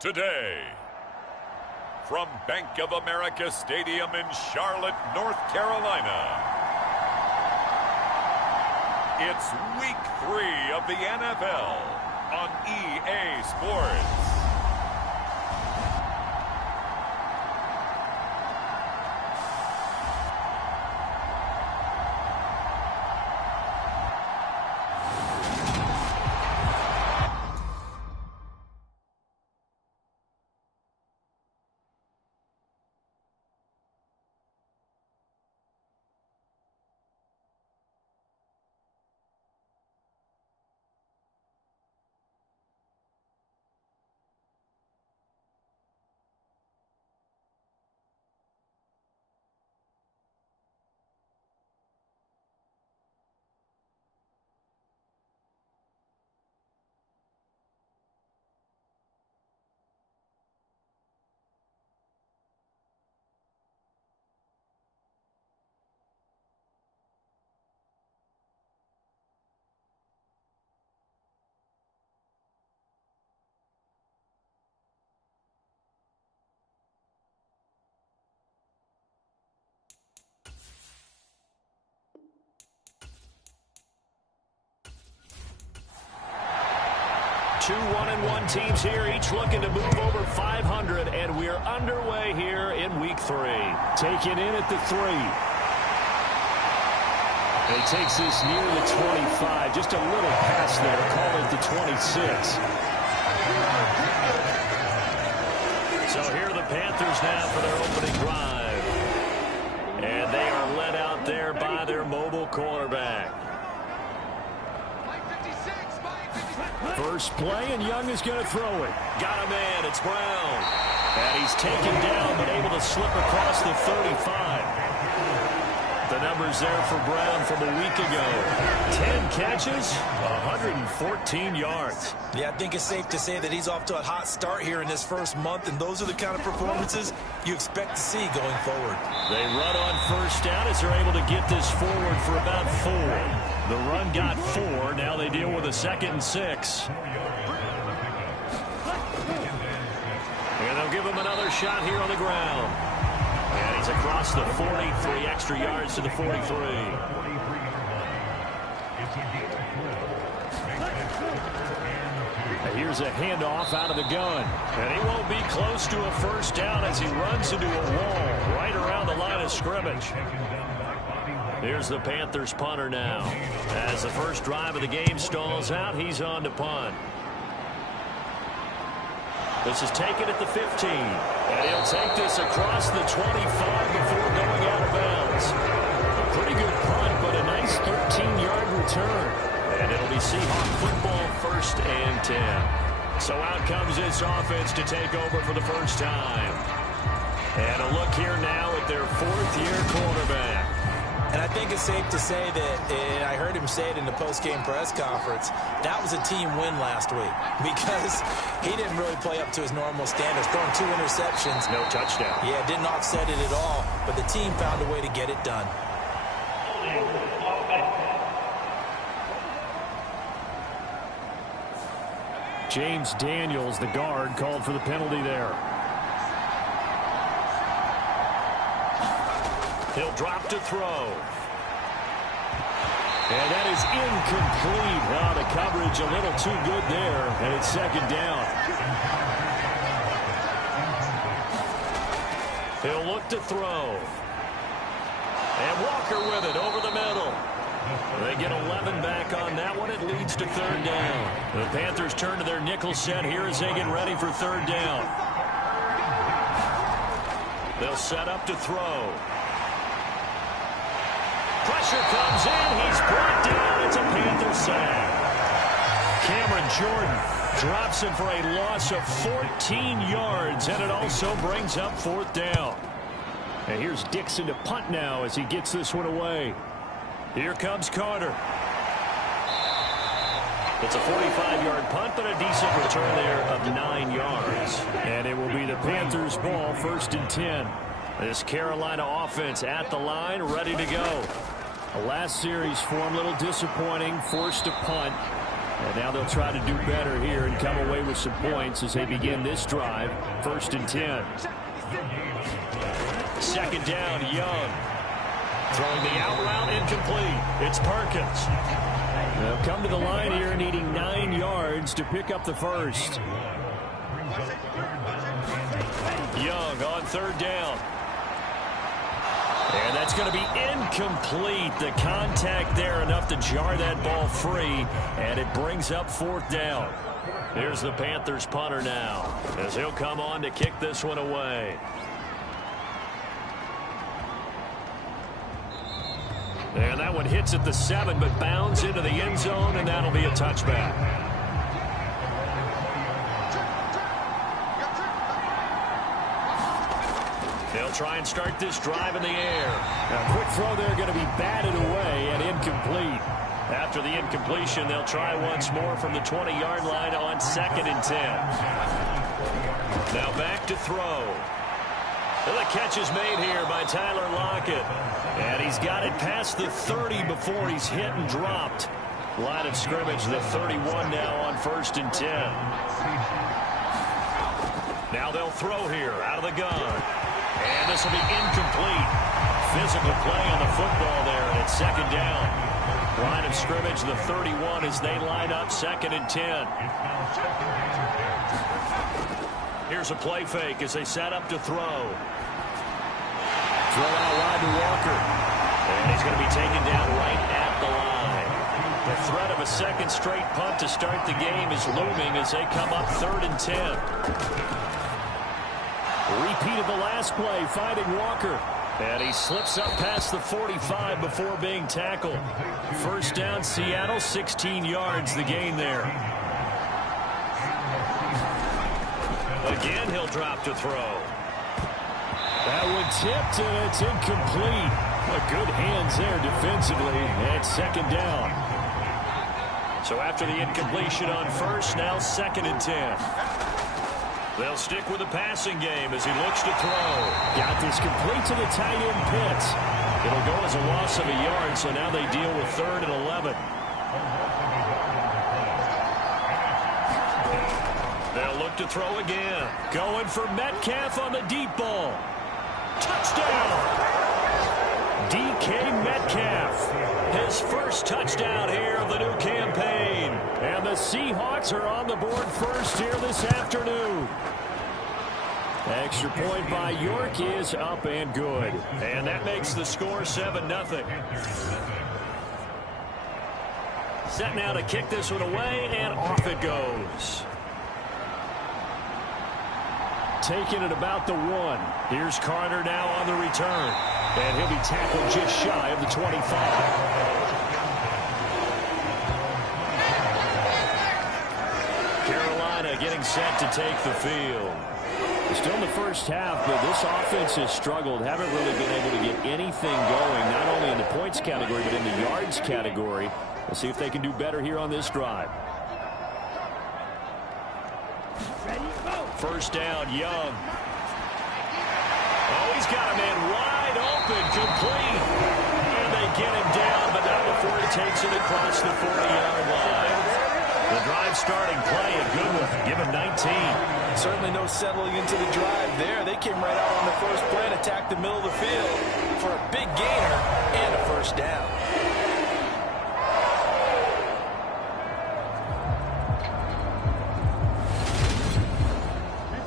Today, from Bank of America Stadium in Charlotte, North Carolina, it's Week 3 of the NFL on EA Sports. Two 1-1 teams here, each looking to move over 500, and we're underway here in Week 3. Taken in at the 3. He takes this near the 25, just a little pass there, call it the 26. So here are the Panthers now for their opening drive. And they are led out there by their mobile quarterback. First play, and Young is going to throw it. Got a man, it's Brown. And he's taken down, but able to slip across the 35. The numbers there for Brown from a week ago. 10 catches, 114 yards. Yeah, I think it's safe to say that he's off to a hot start here in this first month, and those are the kind of performances you expect to see going forward. They run on first down as they're able to get this forward for about 4. The run got 4. Now they deal with a 2nd and 6. And they'll give him another shot here on the ground. And he's across the 40, 3 extra yards to the 43. And here's a handoff out of the gun. And he won't be close to a first down as he runs into a wall right around the line of scrimmage. Here's the Panthers punter now. As the first drive of the game stalls out, he's on to punt. This is taken at the 15. And he'll take this across the 25 before going out of bounds. A pretty good punt, but a nice 13-yard return. And it'll be Seahawks football, 1st and 10. So out comes this offense to take over for the first time. And a look here now at their 4th-year quarterback. And I think it's safe to say that, and I heard him say it in the post-game press conference, that was a team win last week because he didn't really play up to his normal standards. Throwing 2 interceptions. No touchdown. Yeah, didn't offset it at all, but the team found a way to get it done. James Daniels, the guard, called for the penalty there. He'll drop to throw. And that is incomplete. Oh, the coverage a little too good there, and it's 2nd down. He'll look to throw. And Walker with it over the middle. They get 11 back on that one. It leads to 3rd down. The Panthers turn to their nickel set here as they get ready for 3rd down. They'll set up to throw. Pressure comes in. He's brought down. It's a Panther sack. Cameron Jordan drops him for a loss of 14 yards, and it also brings up 4th down. And here's Dixon to punt now as he gets this one away. Here comes Carter. It's a 45-yard punt, but a decent return there of 9 yards. And it will be the Panthers' ball, 1st and 10. This Carolina offense at the line, ready to go. The last series for him, a little disappointing, forced to punt. And now they'll try to do better here and come away with some points as they begin this drive. 1st and 10. 2nd down, Young. Throwing the out route, incomplete. It's Perkins. They'll come to the line here needing 9 yards to pick up the first. Young on 3rd down. And that's going to be incomplete. The contact there enough to jar that ball free, and it brings up 4th down. Here's the Panthers punter now as he'll come on to kick this one away. And that one hits at the 7, but bounds into the end zone, and that'll be a touchback. They'll try and start this drive in the air. A quick throw there going to be batted away and incomplete. After the incompletion, they'll try once more from the 20-yard line on 2nd and 10. Now back to throw. The catch is made here by Tyler Lockett. And he's got it past the 30 before he's hit and dropped. Line of scrimmage, the 31 now on 1st and 10. Now they'll throw here out of the gun. And this will be incomplete. Physical play on the football there, and it's 2nd down. Line of scrimmage, the 31 as they line up 2nd and 10. Here's a play fake as they set up to throw. Throw out wide to Walker. And he's going to be taken down right at the line. The threat of a 2nd straight punt to start the game is looming as they come up 3rd and 10. Repeat of the last play, finding Walker. And he slips up past the 45 before being tackled. 1st down, Seattle, 16 yards, the gain there. Again, he'll drop to throw. That one tipped, and it's incomplete. Good hands there defensively, and 2nd down. So after the incompletion on 1st, now 2nd and 10. They'll stick with the passing game as he looks to throw. Got this complete to the tight end Pitts. It'll go as a loss of a yard, so now they deal with 3rd and 11. They'll look to throw again. Going for Metcalf on the deep ball. Touchdown! DK Metcalf. His first touchdown here of the new campaign. And the Seahawks are on the board first here this afternoon. Extra point by York is up and good. And that makes the score 7-0. Set now to kick this one away, and off it goes. Taking it about the 1. Here's Carter now on the return. And he'll be tackled just shy of the 25. Carolina getting set to take the field. Still in the first half, but this offense has struggled. Haven't really been able to get anything going, not only in the points category, but in the yards category. We'll see if they can do better here on this drive. 1st down, Young. Oh, he's got a man wide open, complete. And they get him down, but not before he takes it across the 40-yard line. The drive starting play, a good one. Give him 19. Certainly no settling into the drive there. They came right out on the first play and attacked the middle of the field for a big gainer and a 1st down.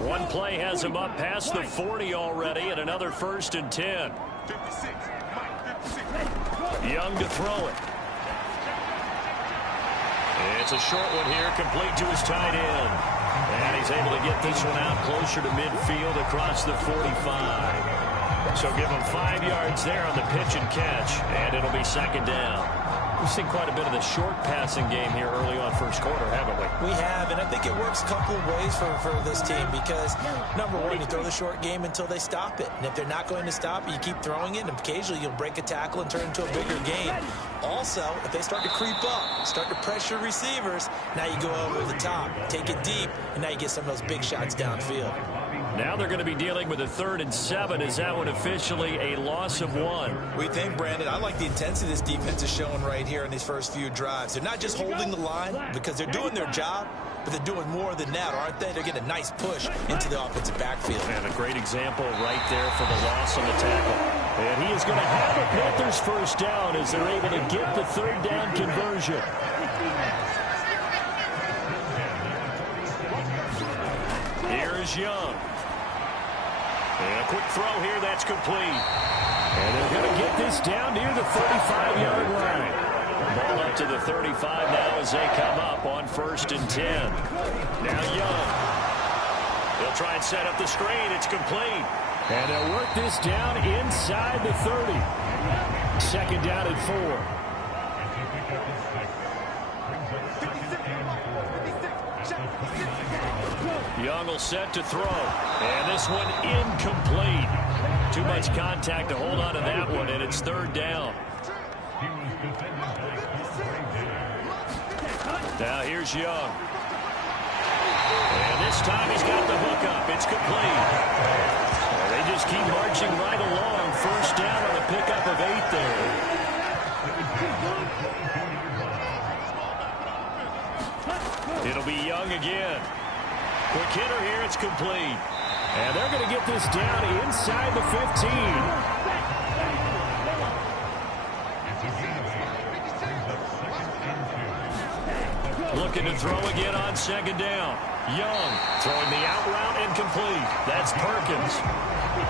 One play has him up past the 40 already, and another 1st and 10. Young to throw it. It's a short one here, complete to his tight end. And he's able to get this one out closer to midfield across the 45. So give him 5 yards there on the pitch and catch, and it'll be 2nd down. We've seen quite a bit of the short passing game here early on 1st quarter, haven't we? We have, and I think it works a couple of ways for this team because, number one, you throw the short game until they stop it. And if they're not going to stop it, you keep throwing it, and occasionally you'll break a tackle and turn it into a bigger game. Also, if they start to creep up, start to pressure receivers, now you go over the top, take it deep, and now you get some of those big shots downfield. Now they're going to be dealing with a 3rd and 7. Is that one officially a loss of 1? We think, Brandon, I like the intensity this defense is showing right here in these first few drives. They're not just holding the line because they're doing their job, but they're doing more than that, aren't they? They're getting a nice push into the offensive backfield. And a great example right there for the loss on the tackle. And he is going to have a Panthers first down as they're able to get the 3rd down conversion. Here is Young. And a quick throw here, that's complete. And they're going to get this down near the 35-yard line. Ball up to the 35 now as they come up on 1st and 10. Now Young. They'll try and set up the screen. It's complete. And they'll work this down inside the 30. 2nd down and 4. Young will set to throw. And this one incomplete. Too much contact to hold on to that one, and it's 3rd down. Now here's Young. And this time he's got the hook up. It's complete. And they just keep marching right along. 1st down on a pickup of 8 there. It'll be Young again. Quick hitter here, it's complete. And they're going to get this down inside the 15. Looking to throw again on 2nd down. Young throwing the out route incomplete. That's Perkins.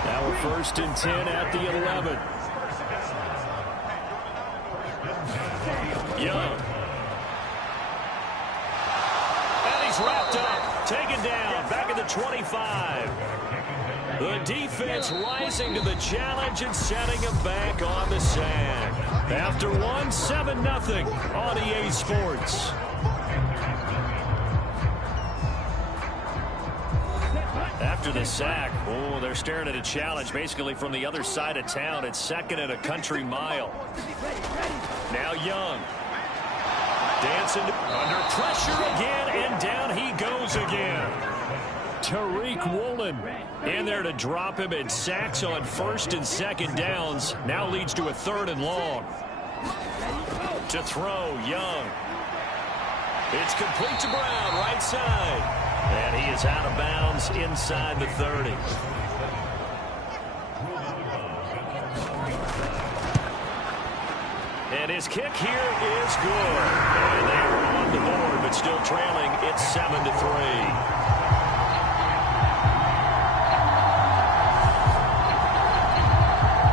Now we're 1st and 10 at the 11. Young. And he's wrapped up. Taken down. Back at the 25. The defense rising to the challenge and setting him back on the sand. After 7-0 on EA Sports. After the sack, they're staring at a challenge basically from the other side of town. It's 2nd and a country mile. Now Young. Dancing under pressure again, and down he goes again. Tariq Woolen in there to drop him, and sacks on 1st and 2nd downs. Now leads to a 3rd and long. To throw, Young. It's complete to Brown, right side. And he is out of bounds inside the 30. And his kick here is good. And they are on the board, but still trailing. It's 7-3.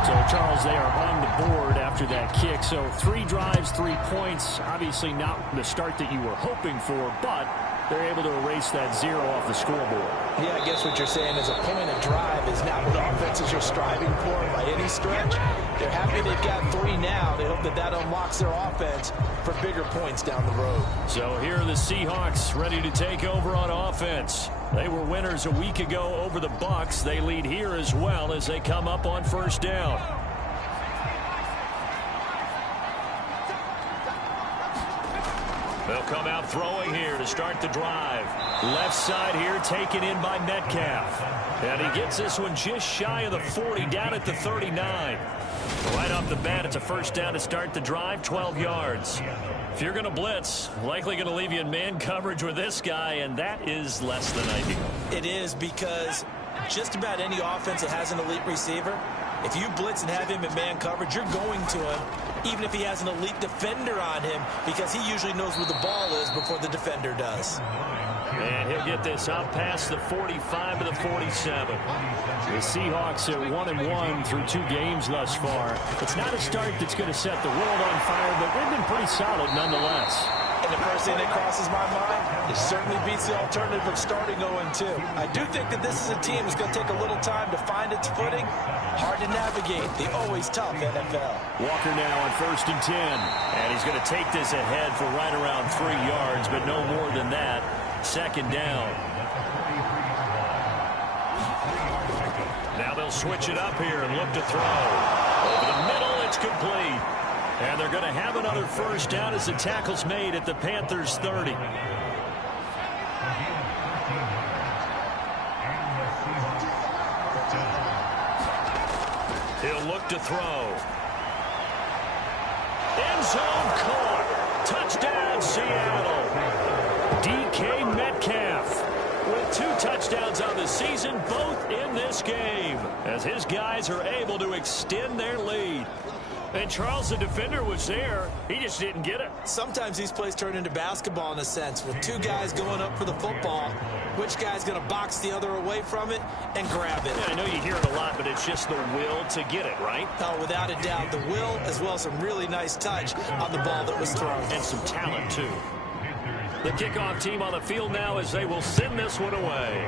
So, Charles, they are on the board after that kick. So 3 drives, 3 points. Obviously not the start that you were hoping for, but they're able to erase that 0 off the scoreboard. Yeah, I guess what you're saying is a point of drive is not what offenses are striving for by any stretch. They're happy they've got 3 now. They hope that that unlocks their offense for bigger points down the road. So here are the Seahawks ready to take over on offense. They were winners a week ago over the Bucs. They lead here as well as they come up on 1st down. They'll come out throwing here to start the drive. Left side here taken in by Metcalf. And he gets this one just shy of the 40, down at the 39. Right off the bat, it's a 1st down to start the drive, 12 yards. If you're going to blitz, likely going to leave you in man coverage with this guy, and that is less than ideal. It is, because just about any offense that has an elite receiver, if you blitz and have him in man coverage, you're going to him, even if he has an elite defender on him, because he usually knows where the ball is before the defender does. And he'll get this up past the 45 to the 47. The Seahawks are 1-1 through 2 games thus far. It's not a start that's going to set the world on fire, but they've been pretty solid nonetheless. And the first thing that crosses my mind, it certainly beats the alternative of starting 0-2. I do think that this is a team that's going to take a little time to find its footing. Hard to navigate the always tough NFL. Walker now on 1st and 10. And he's going to take this ahead for right around 3 yards, but no more than that. 2nd down. Now they'll switch it up here and look to throw. Over the middle, it's complete. And they're going to have another 1st down as the tackle's made at the Panthers 30. He'll look to throw. End zone caught. Touchdown, Seattle. DK Metcalf with 2 touchdowns on the season, both in this game, as his guys are able to extend their lead. And Charles, the defender, was there. He just didn't get it. Sometimes these plays turn into basketball in a sense, with 2 guys going up for the football. Which guy's going to box the other away from it and grab it? Yeah, I know you hear it a lot, but it's just the will to get it, right? Oh, without a doubt, the will, as well as some really nice touch on the ball that was thrown. And some talent, too. The kickoff team on the field now as they will send this one away.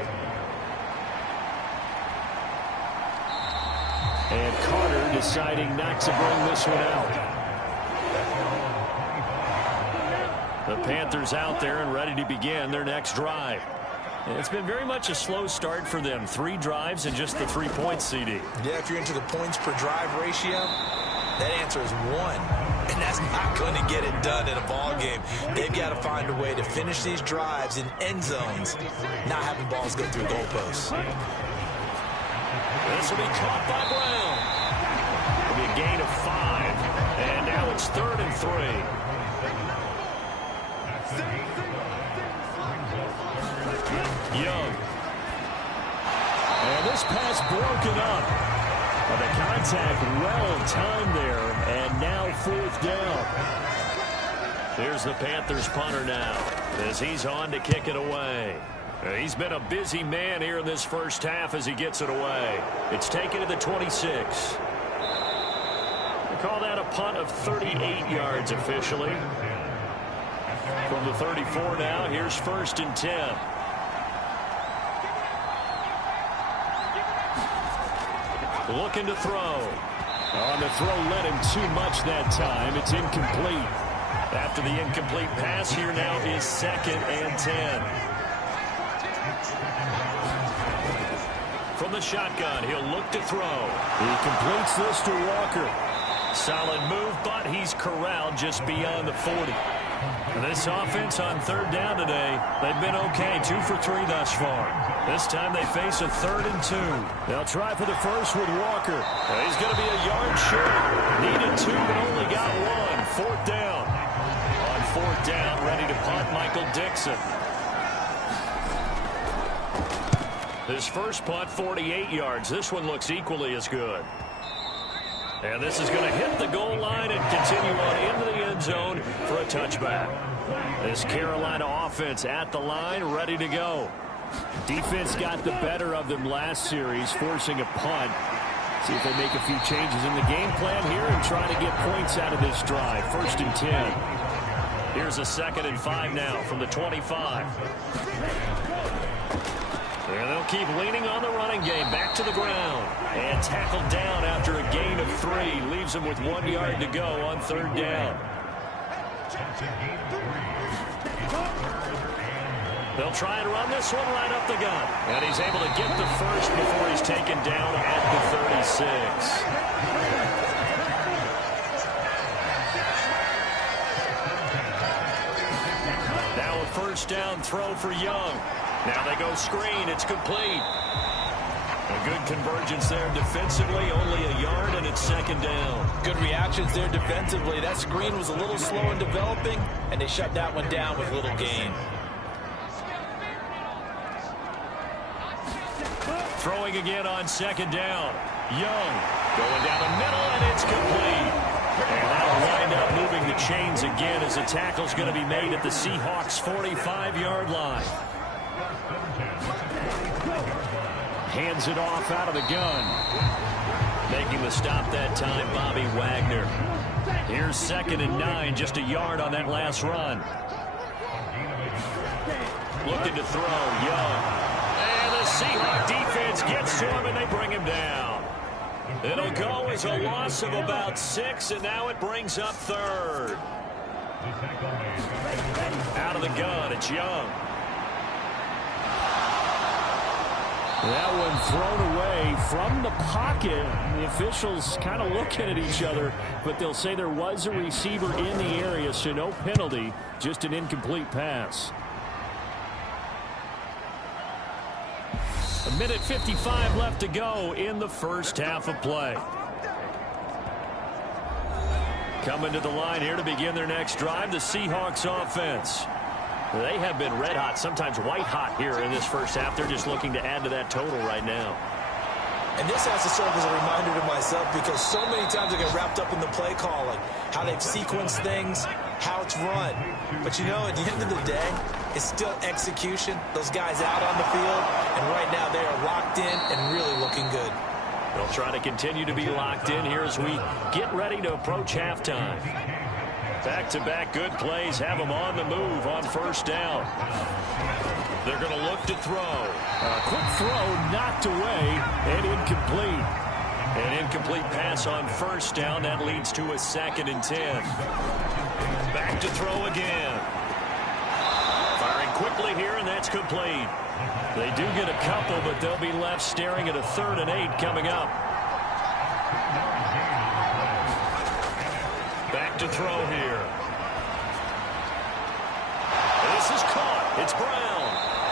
And Carter deciding not to bring this one out. The Panthers out there and ready to begin their next drive. It's been very much a slow start for them. 3 drives and just the 3 points, CD. Yeah, if you're into the points per drive ratio, that answer is 1. And that's not going to get it done in a ball game. They've got to find a way to finish these drives in end zones, not having balls go through goalposts. This will be caught by Brown. It'll be a gain of 5. And now it's 3rd and 3. Young. And this pass broken up. But the contact well timed there. And now 4th down. Here's the Panthers punter now, as he's on to kick it away. He's been a busy man here in this first half as he gets it away. It's taken to the 26. They call that a punt of 38 yards officially. From the 34 now, here's 1st and 10. Looking to throw. On the throw, led him too much that time. It's incomplete. After the incomplete pass, here now is 2nd and 10. From the shotgun, he'll look to throw. He completes this to Walker. Solid move, but he's corralled just beyond the 40. This offense on 3rd down today, they've been okay, 2 for 3 thus far. This time they face a 3rd and 2. They'll try for the first with Walker. He's going to be a yard short. Needed 2, but only got 1. 4th down. On 4th down, ready to punt, Michael Dixon. His first punt, 48 yards. This one looks equally as good. And this is going to hit the goal line and continue on into the end zone for a touchback. This Carolina offense at the line, ready to go. Defense got the better of them last series, forcing a punt. See if they make a few changes in the game plan here and try to get points out of this drive. 1st and 10. Here's a 2nd and 5 now from the 25. And they'll keep leaning on the running game. Back to the ground. And tackled down after a gain of 3. Leaves him with 1 yard to go on 3rd down. They'll try and run this one right up the gut. And he's able to get the first before he's taken down at the 36. Now a 1st down throw for Young. Now they go screen. It's complete. A good convergence there defensively. Only a yard, and it's 2nd down. Good reactions there defensively. That screen was a little slow in developing, and they shut that one down with little gain. Throwing again on 2nd down. Young going down the middle, and it's complete. And that'll wind up moving the chains again as the tackle's going to be made at the Seahawks' 45-yard line. Hands it off out of the gun. Making the stop that time, Bobby Wagner. Here's 2nd and 9, just a yard on that last run. Looking to throw, Young. And the Seahawks defense gets to him, and they bring him down. It'll go as a loss of about 6, and now it brings up 3rd. Out of the gun, it's Young. That one thrown away from the pocket. The officials kind of looking at each other, but they'll say there was a receiver in the area, so no penalty, just an incomplete pass. A minute 55 left to go in the first half of play. Coming to the line here to begin their next drive, the Seahawks offense. They have been red hot, sometimes white hot here in this first half. They're just looking to add to that total right now. And this has to serve as a reminder to myself because so many times I get wrapped up in the play calling, how they've sequenced things, how it's run. But, you know, at the end of the day, it's still execution. Those guys out on the field, and right now they are locked in and really looking good. They'll try to continue to be locked in here as we get ready to approach halftime. Back-to-back good plays have them on the move on first down. They're going to look to throw. A quick throw knocked away and incomplete. An incomplete pass on first down. That leads to a 2nd and 10. Back to throw again. Firing quickly here, and that's complete. They do get a couple, but they'll be left staring at a 3rd and 8 coming up. Back to throw here. This is caught. It's Brown.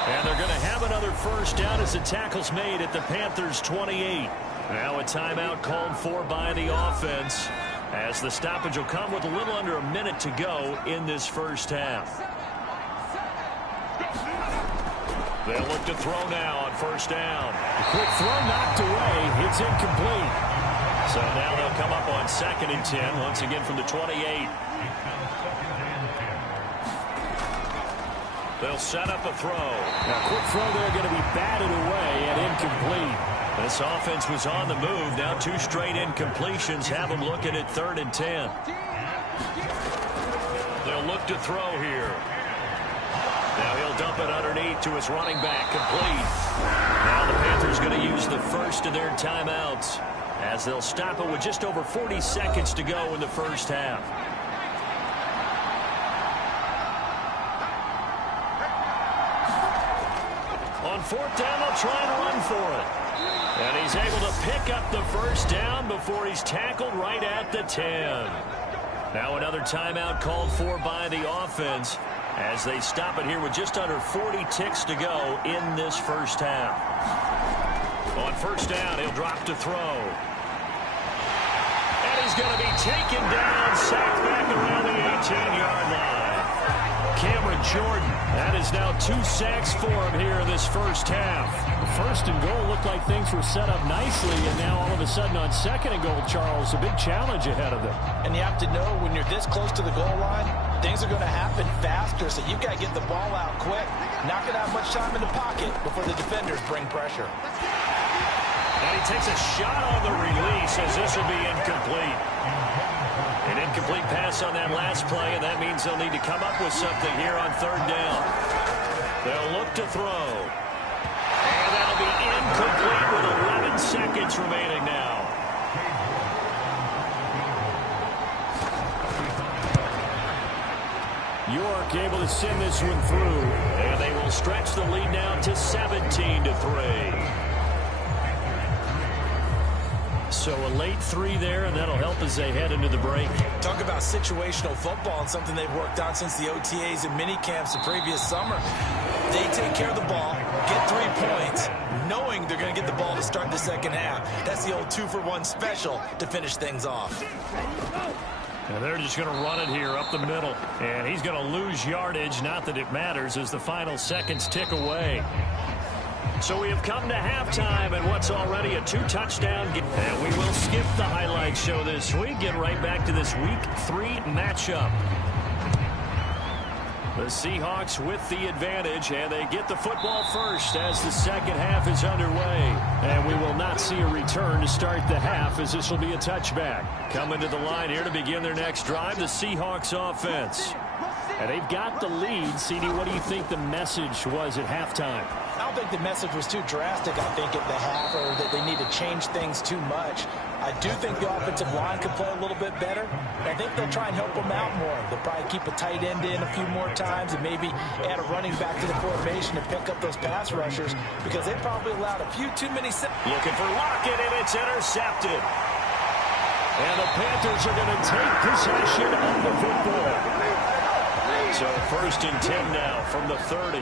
And they're going to have another first down as the tackle's made at the Panthers' 28. Now a timeout called for by the offense as the stoppage will come with a little under a minute to go in this first half. They'll look to throw now on first down. A quick throw knocked away. It's incomplete. So now they'll come up on 2nd and 10 once again from the 28. They'll set up a throw. A quick throw there going to be batted away and incomplete. This offense was on the move. Now 2 straight incompletions have them looking at 3rd and 10. They'll look to throw here. Now he'll dump it underneath to his running back, complete. Now the Panthers going to use the first of their timeouts as they'll stop it with just over 40 seconds to go in the first half. On 4th down, they'll try and run for it. And he's able to pick up the first down before he's tackled right at the 10. Now another timeout called for by the offense as they stop it here with just under 40 ticks to go in this first half. On first down, he'll drop to throw. And he's going to be taken down, sacked back around the 18-yard line. Cameron Jordan, that is now 2 sacks for him here in this first half. First and goal looked like things were set up nicely, and now all of a sudden on 2nd and goal, Charles, a big challenge ahead of them. And you have to know when you're this close to the goal line, things are going to happen faster, so you've got to get the ball out quick, not going to have much time in the pocket before the defenders bring pressure. And he takes a shot on the release as this will be incomplete. An incomplete pass on that last play, and that means they'll need to come up with something here on 3rd down. They'll look to throw. And that'll be incomplete with 11 seconds remaining now. York able to send this one through. And they will stretch the lead now to 17-3. So a late 3 there, and that'll help as they head into the break. Talk about situational football and something they've worked on since the OTAs and mini camps the previous summer. They take care of the ball, get 3 points, knowing they're going to get the ball to start the second half. That's the old 2-for-1 special to finish things off. And they're just going to run it here up the middle. And he's going to lose yardage, not that it matters, as the final seconds tick away. So we have come to halftime and what's already a 2-touchdown game. And we will skip the highlight show this week. Get right back to this Week 3 matchup. The Seahawks with the advantage, and they get the football first as the second half is underway. And we will not see a return to start the half as this will be a touchback. Coming to the line here to begin their next drive, the Seahawks offense. And they've got the lead. CD, what do you think the message was at halftime? I don't think the message was too drastic, I think, at the half, or that they need to change things too much. I do think the offensive line could play a little bit better. I think they'll try and help them out more. They'll probably keep a tight end in a few more times and maybe add a running back to the formation to pick up those pass rushers because they probably allowed a few too many. Looking for Lockett, and it's intercepted. And the Panthers are going to take possession of the football. So 1st and 10 now from the 30.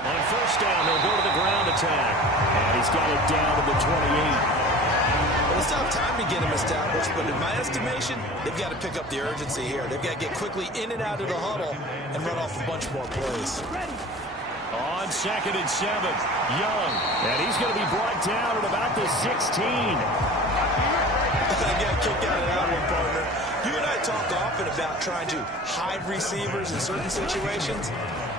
On first down, they'll go to the ground attack. And he's got it down to the 28. Well, it's not time to get him established, but in my estimation, they've got to pick up the urgency here. They've got to get quickly in and out of the huddle and run off a bunch more plays. On 2nd and 7, Young. And he's going to be brought down at about the 16. I got kicked out of that one, partner. You and I talk often about trying to hide receivers in certain situations,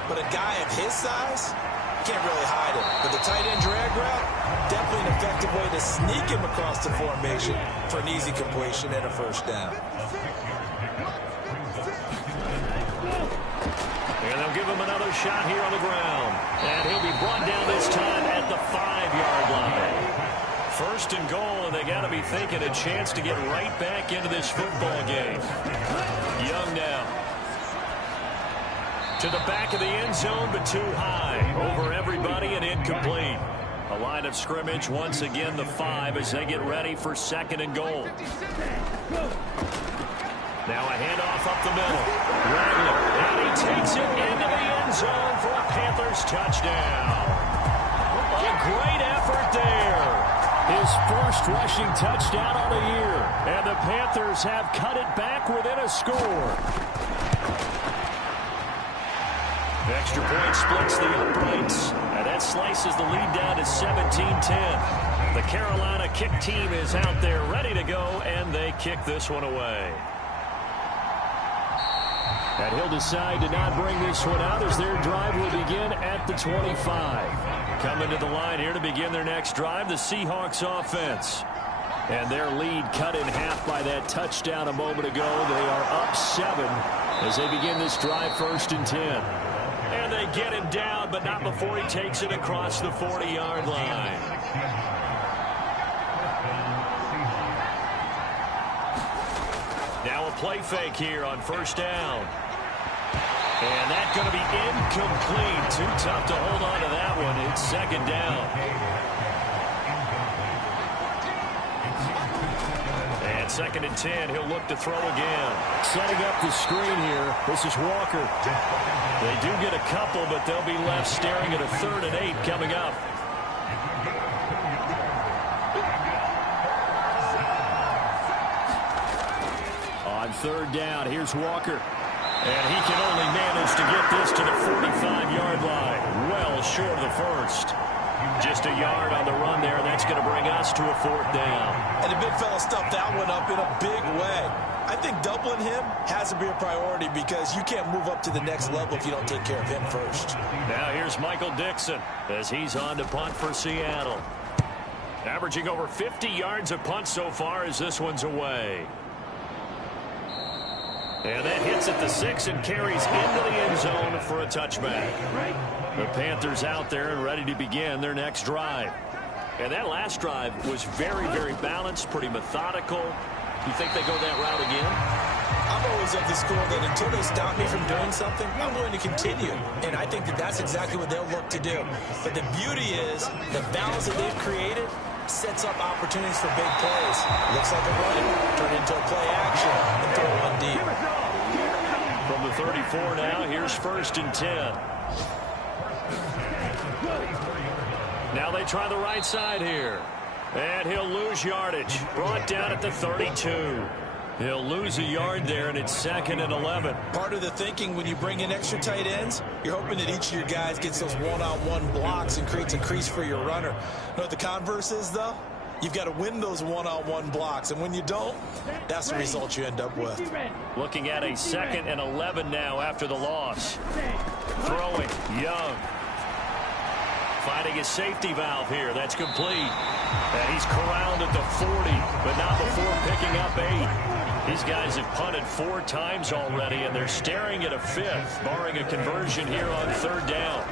but a guy of his size, you can't really hide him. But the tight end drag route, definitely an effective way to sneak him across the formation for an easy completion and a first down. And they'll give him another shot here on the ground. And he'll be brought down this time at the 5-yard line. First and goal, and they got to be thinking a chance to get right back into this football game. Young now. To the back of the end zone, but too high. Over everybody and incomplete. A line of scrimmage, once again the 5 as they get ready for 2nd and goal. Now a handoff up the middle. Ragland, and he takes it into the end zone for a Panthers touchdown. A great effort there. His first rushing touchdown on the year. And the Panthers have cut it back within a score. Extra point splits the uprights. And that slices the lead down to 17-10. The Carolina kick team is out there ready to go, and they kick this one away. And he'll decide to not bring this one out as their drive will begin at the 25. Coming to the line here to begin their next drive, the Seahawks offense. And their lead cut in half by that touchdown a moment ago. They are up 7 as they begin this drive 1st and 10. And they get him down, but not before he takes it across the 40-yard line. Now a play fake here on 1st down. And that's going to be incomplete. Too tough to hold on to that one. It's 2nd down. And 2nd and 10. He'll look to throw again. Setting up the screen here. This is Walker. They do get a couple, but they'll be left staring at a 3rd and 8 coming up. On 3rd down, here's Walker. And he can only manage to get this to the 45-yard line. Well short of the 1st. Just a yard on the run there, and that's going to bring us to a 4th down. And the big fella stuffed that one up in a big way. I think doubling him has to be a priority because you can't move up to the next level if you don't take care of him first. Now here's Michael Dixon as he's on to punt for Seattle. Averaging over 50 yards a punt so far as this one's away. And that hits at the 6 and carries into the end zone for a touchback. The Panthers out there and ready to begin their next drive. And that last drive was very, very balanced, pretty methodical. You think they go that route again? I'm always of the school that until they stop me from doing something, I'm going to continue. And I think that that's exactly what they'll look to do. But the beauty is the balance that they've created sets up opportunities for big plays. Looks like a run, turn into a play action, and throw one deep. From the 34 now, here's 1st and 10. Now they try the right side here. And he'll lose yardage. Brought down at the 32. He'll lose a yard there, and it's 2nd and 11. Part of the thinking when you bring in extra tight ends, you're hoping that each of your guys gets those one-on-one blocks and creates a crease for your runner. You know what the converse is, though? You've got to win those one-on-one blocks, and when you don't, that's the result you end up with. Looking at a 2nd and 11 now after the loss. Throwing, Young. Finding his safety valve here. That's complete. And he's corralled at the 40, but not before picking up 8. These guys have punted 4 times already, and they're staring at a 5th, barring a conversion here on 3rd down.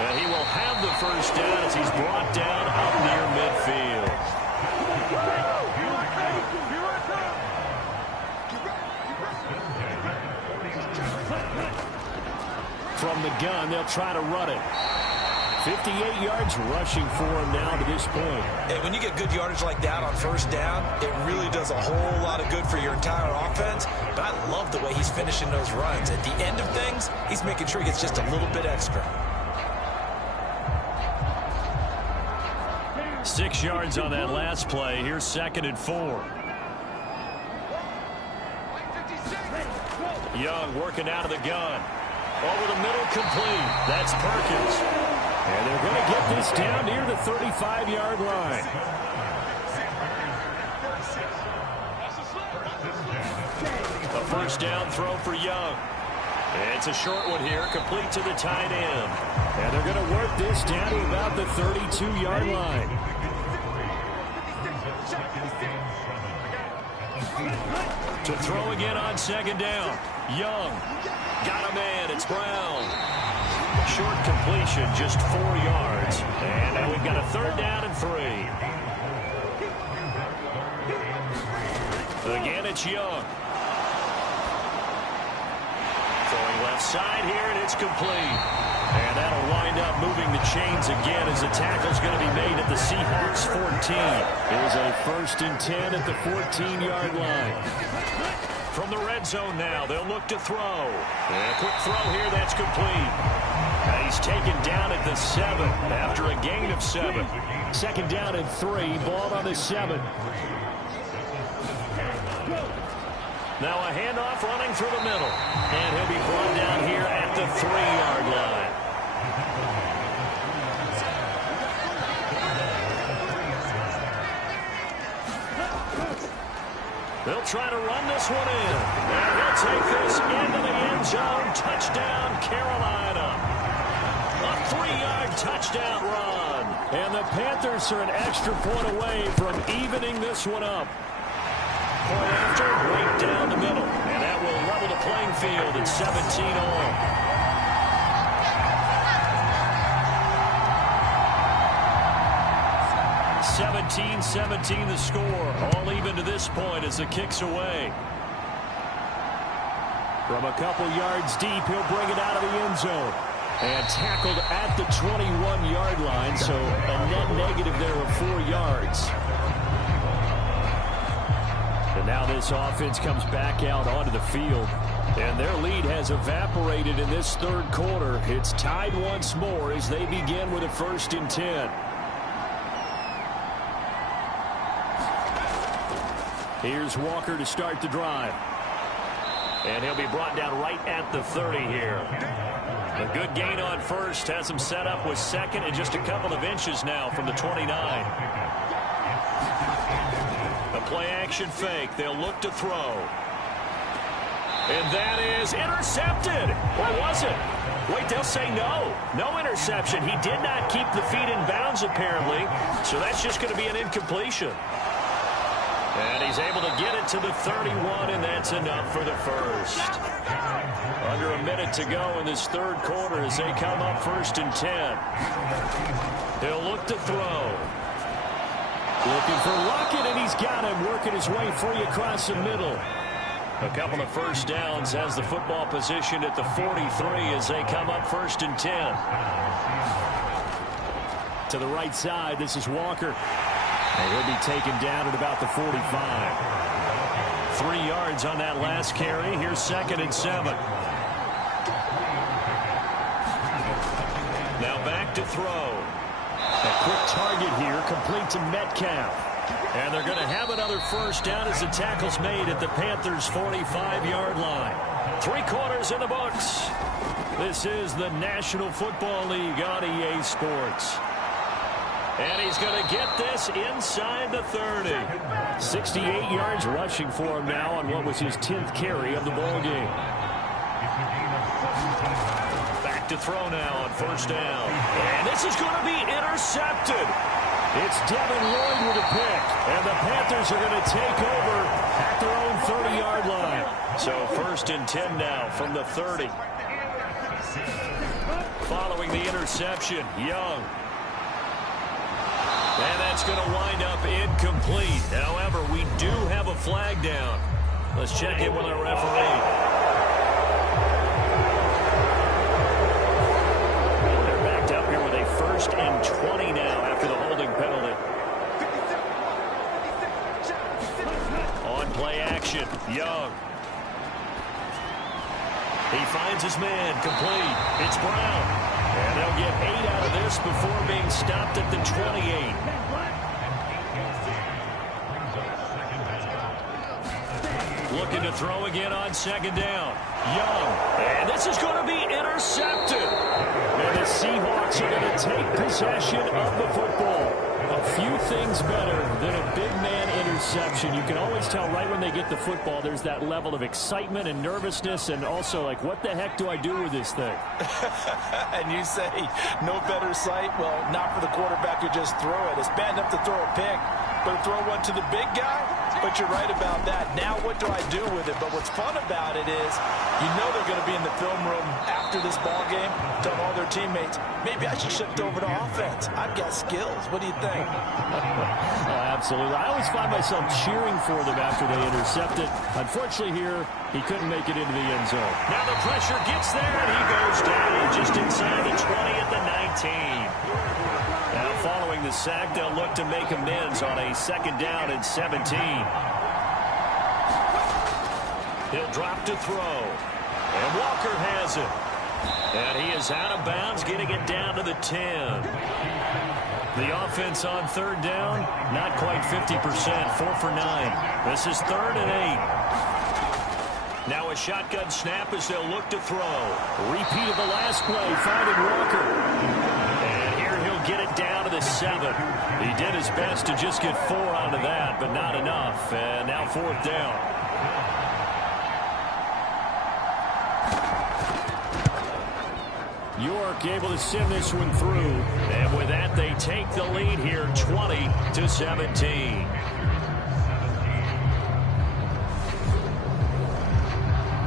And he will have the first down as he's brought down up near midfield. From the gun, they'll try to run it. 58 yards rushing for him now to this point. And when you get good yardage like that on 1st down, it really does a whole lot of good for your entire offense. But I love the way he's finishing those runs. At the end of things, he's making sure he gets just a little bit extra. 6 yards on that last play. Here's 2nd and 4. Young working out of the gun. Over the middle, complete. That's Perkins. And they're going to get this down near the 35-yard line. A first down throw for Young. It's a short one here, complete to the tight end. And they're going to work this down to about the 32-yard line. To throw again on 2nd down. Young. Got a man. It's Brown. Short completion, just 4 yards. And now we've got a 3rd down and 3. Again, it's Young. Throwing left side here, and it's complete. And that'll wind up moving the chains again as the tackle's going to be made at the Seahawks 14. Here's a 1st and 10 at the 14-yard line. From the red zone now, they'll look to throw. And a quick throw here, that's complete. And he's taken down at the 7 after a gain of 7. 2nd down and 3, ball on the 7. Now a handoff running through the middle. And he'll be brought down here at the 3-yard line. They'll try to run this one in. And he'll take this into the end zone. Touchdown, Carolina. A 3-yard touchdown run. And the Panthers are an extra point away from evening this one up. Point after, right down the middle. And that will level the playing field at 17 all. 17-17 the score. All even to this point as the kick's away. From a couple yards deep, he'll bring it out of the end zone. And tackled at the 21-yard line, so a net negative there of 4 yards. And now this offense comes back out onto the field. And their lead has evaporated in this 3rd quarter. It's tied once more as they begin with a 1st and 10. Here's Walker to start the drive. And he'll be brought down right at the 30 here. A good gain on 1st. Has him set up with 2nd and just a couple of inches now from the 29. A play-action fake. They'll look to throw. And that is intercepted. Or was it? Wait, they'll say no. No interception. He did not keep the feet in bounds, apparently. So that's just going to be an incompletion. And he's able to get it to the 31, and that's enough for the 1st. Under a minute to go in this 3rd quarter as they come up 1st and 10. He'll look to throw. Looking for Lockett, and he's got him working his way free across the middle. A couple of 1st downs, has the football position at the 43 as they come up 1st and 10. To the right side, this is Walker. And he'll be taken down at about the 45. 3 yards on that last carry. Here's 2nd and 7. Now back to throw. A quick target here, complete to Metcalf. And they're going to have another 1st down as the tackle's made at the Panthers' 45-yard line. 3 quarters in the books. This is the National Football League on EA Sports. And he's going to get this inside the 30. 68 yards rushing for him now on what was his 10th carry of the ball game. Back to throw now on 1st down. And this is going to be intercepted. It's Devin Lloyd with a pick. And the Panthers are going to take over at their own 30-yard line. So 1st and 10 now from the 30. Following the interception, Young. And that's going to wind up incomplete. However, we do have a flag down. Let's check in with our referee. They're backed up here with a 1st and 20 now after the holding penalty. On play action, Young. He finds his man, complete. It's Brown. And they'll get 8 out of this before being stopped at the 28. looking to throw again on second down. Young. And this is going to be intercepted. And the Seahawks are going to take possession of the football. A few things better than a big man interception. You can always tell right when they get the football, there's that level of excitement and nervousness, and also like, what the heck do I do with this thing? And you say no better sight? Well, not for the quarterback who just threw it. It's bad enough to throw a pick, but to throw one to the big guy? But you're right about that. Now what do I do with it? But what's fun about it is you know they're going to be in the film room after this ball game, telling all their teammates, maybe I should shift over to offense. I've got skills. What do you think? Oh, absolutely. I always find myself cheering for them after they intercept it. Unfortunately here, he couldn't make it into the end zone. Now the pressure gets there, and he goes down just inside the 20 at the 19. Now following the sack, they'll look to make amends on a second down and 17. He'll drop to throw. And Walker has it. And he is out of bounds, getting it down to the 10. The offense on third down, not quite 50%, 4 for 9. This is 3rd and 8. Now a shotgun snap as they'll look to throw. Repeat of the last play, finding Walker. And here he'll get it down to the 7. He did his best to just get 4 out of that, but not enough. And now 4th down. York able to send this one through. And with that, they take the lead here, 20-17.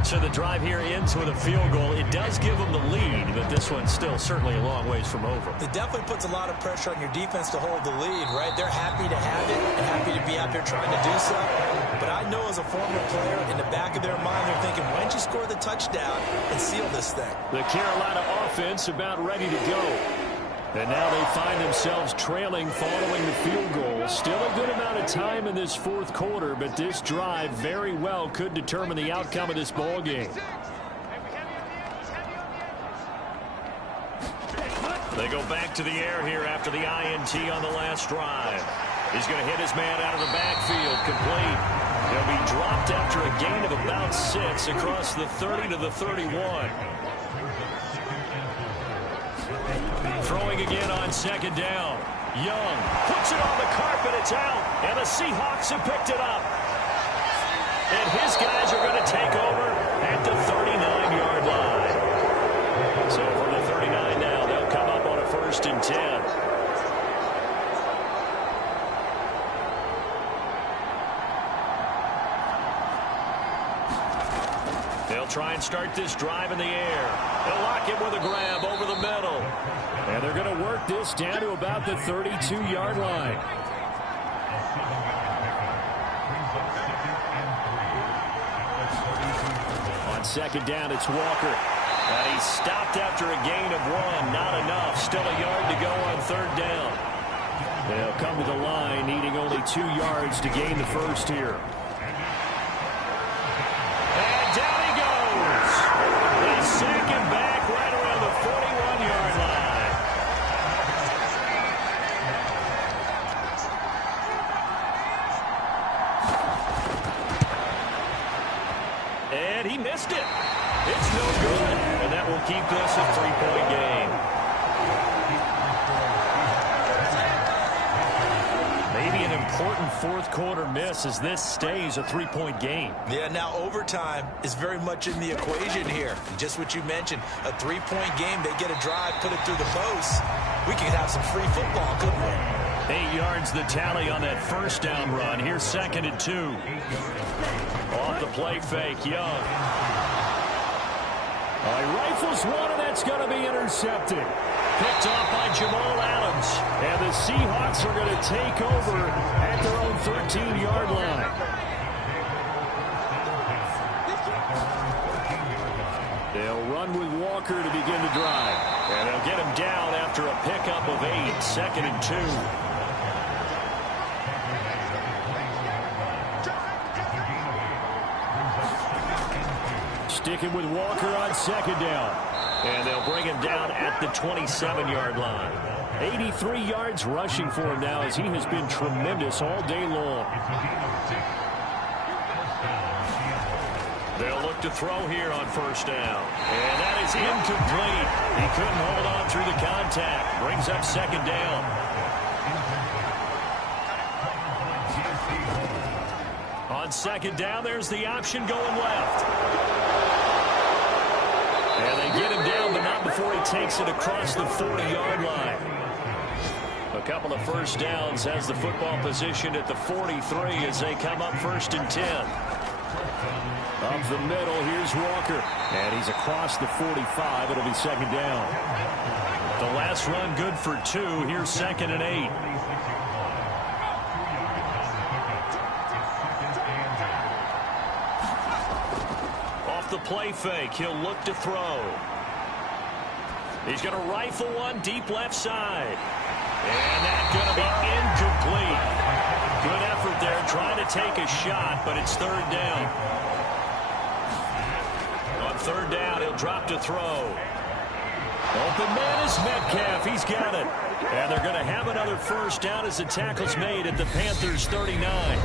So the drive here ends with a field goal. It does give them the lead, but this one's still certainly a long ways from over. It definitely puts a lot of pressure on your defense to hold the lead, right? They're happy to have it and happy to be out there trying to do so. But I know as a former player, in the back of their mind, they're thinking, why don't you score the touchdown and seal this thing? The Carolina offense about ready to go. And now they find themselves trailing following the field goal. Still a good amount of time in this 4th quarter, but this drive very well could determine the outcome of this ball game. They go back to the air here after the INT on the last drive. He's going to hit his man out of the backfield, complete. He'll be dropped after a gain of about 6 across the 30 to the 31. Throwing again on second down. Young puts it on the carpet. It's out. And the Seahawks have picked it up. And his guys are going to take over at the 39-yard line. So from the 39 now, they'll come up on a 1st and 10. They'll try and start this drive in the air. They'll lock it with a grab over the middle. And they're going to work this down to about the 32-yard line. On second down, it's Walker. And he's stopped after a gain of 1. Not enough. Still a yard to go on 3rd down. They'll come to the line, needing only 2 yards to gain the first here. And down he goes. They sack him back right around the 41-yard line. And he missed it. It's no good. And that will keep this a 3-point game. Maybe an important 4th quarter miss as this stays a 3-point game. Yeah, now overtime is very much in the equation here. Just what you mentioned, a 3-point game. They get a drive, put it through the post. We could have some free football, couldn't we? 8 yards the tally on that 1st down run. Here's 2nd and 2. Off the play fake, Young. He rifles one, and that's going to be intercepted. Picked off by Jamal Adams. And the Seahawks are going to take over at their own 13-yard line. They'll run with Walker to begin the drive. And they'll get him down after a pickup of 8, 2nd and 2. Sticking with Walker on second down. And they'll bring him down at the 27-yard line. 83 yards rushing for him now as he has been tremendous all day long. look to throw here on first down. And that is incomplete. He couldn't hold on through the contact. Brings up second down. On second down, there's the option going left. And they get him down, but not before he takes it across the 40-yard line. A couple of first downs has the football position at the 43 as they come up 1st and 10. Up the middle, here's Walker. And he's across the 45. It'll be second down. The last run good for 2. Here's 2nd and 8. Off the play fake, he'll look to throw. He's going to rifle one deep left side. And that's going to be incomplete. Good effort there trying to take a shot, but it's 3rd down. On 3rd down, he'll drop to throw. Open man is Metcalf. He's got it. And they're going to have another first down as the tackle's made at the Panthers' 39.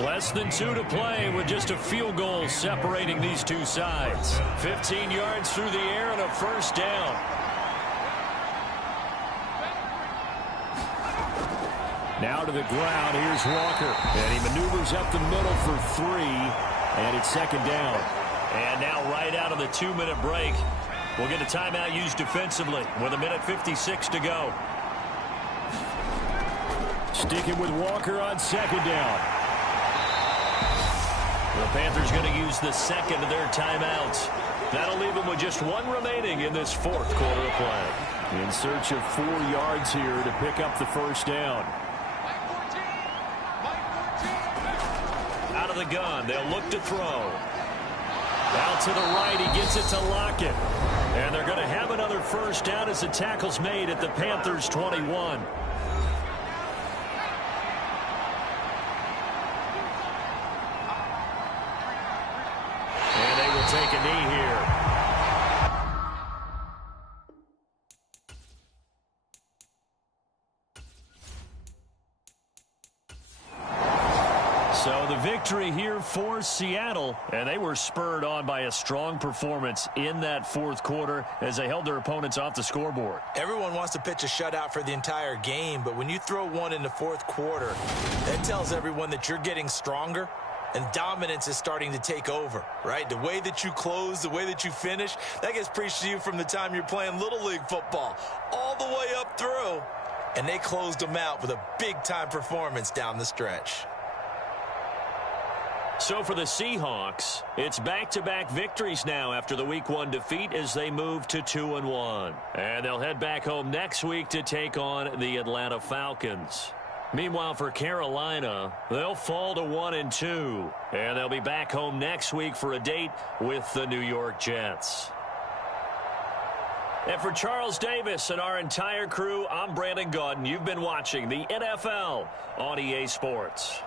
Less than 2 to play with just a field goal separating these two sides. 15 yards through the air and a first down. Now to the ground, here's Walker. And he maneuvers up the middle for 3, and it's 2nd down. And now right out of the 2-minute break, we'll get a timeout used defensively with 1:56 to go. Sticking with Walker on 2nd down. The Panthers going to use the 2nd of their timeouts. That'll leave them with just 1 remaining in this 4th quarter of play. In search of 4 yards here to pick up the first down. Out of the gun, they'll look to throw. Out to the right, he gets it to Lockett. And they're going to have another first down as the tackle's made at the Panthers' 21. And they will take a knee here. So the victory here for Seattle, and they were spurred on by a strong performance in that 4th quarter as they held their opponents off the scoreboard. Everyone wants to pitch a shutout for the entire game, but when you throw one in the 4th quarter, that tells everyone that you're getting stronger and dominance is starting to take over, right? The way that you close, the way that you finish, that gets preached to you from the time you're playing Little League football all the way up through, and they closed them out with a big-time performance down the stretch. So for the Seahawks, it's back-to-back victories now after the Week 1 defeat as they move to 2-1. And they'll head back home next week to take on the Atlanta Falcons. Meanwhile, for Carolina, they'll fall to 1-2. And they'll be back home next week for a date with the New York Jets. And for Charles Davis and our entire crew, I'm Brandon Gaudin. You've been watching the NFL on EA Sports.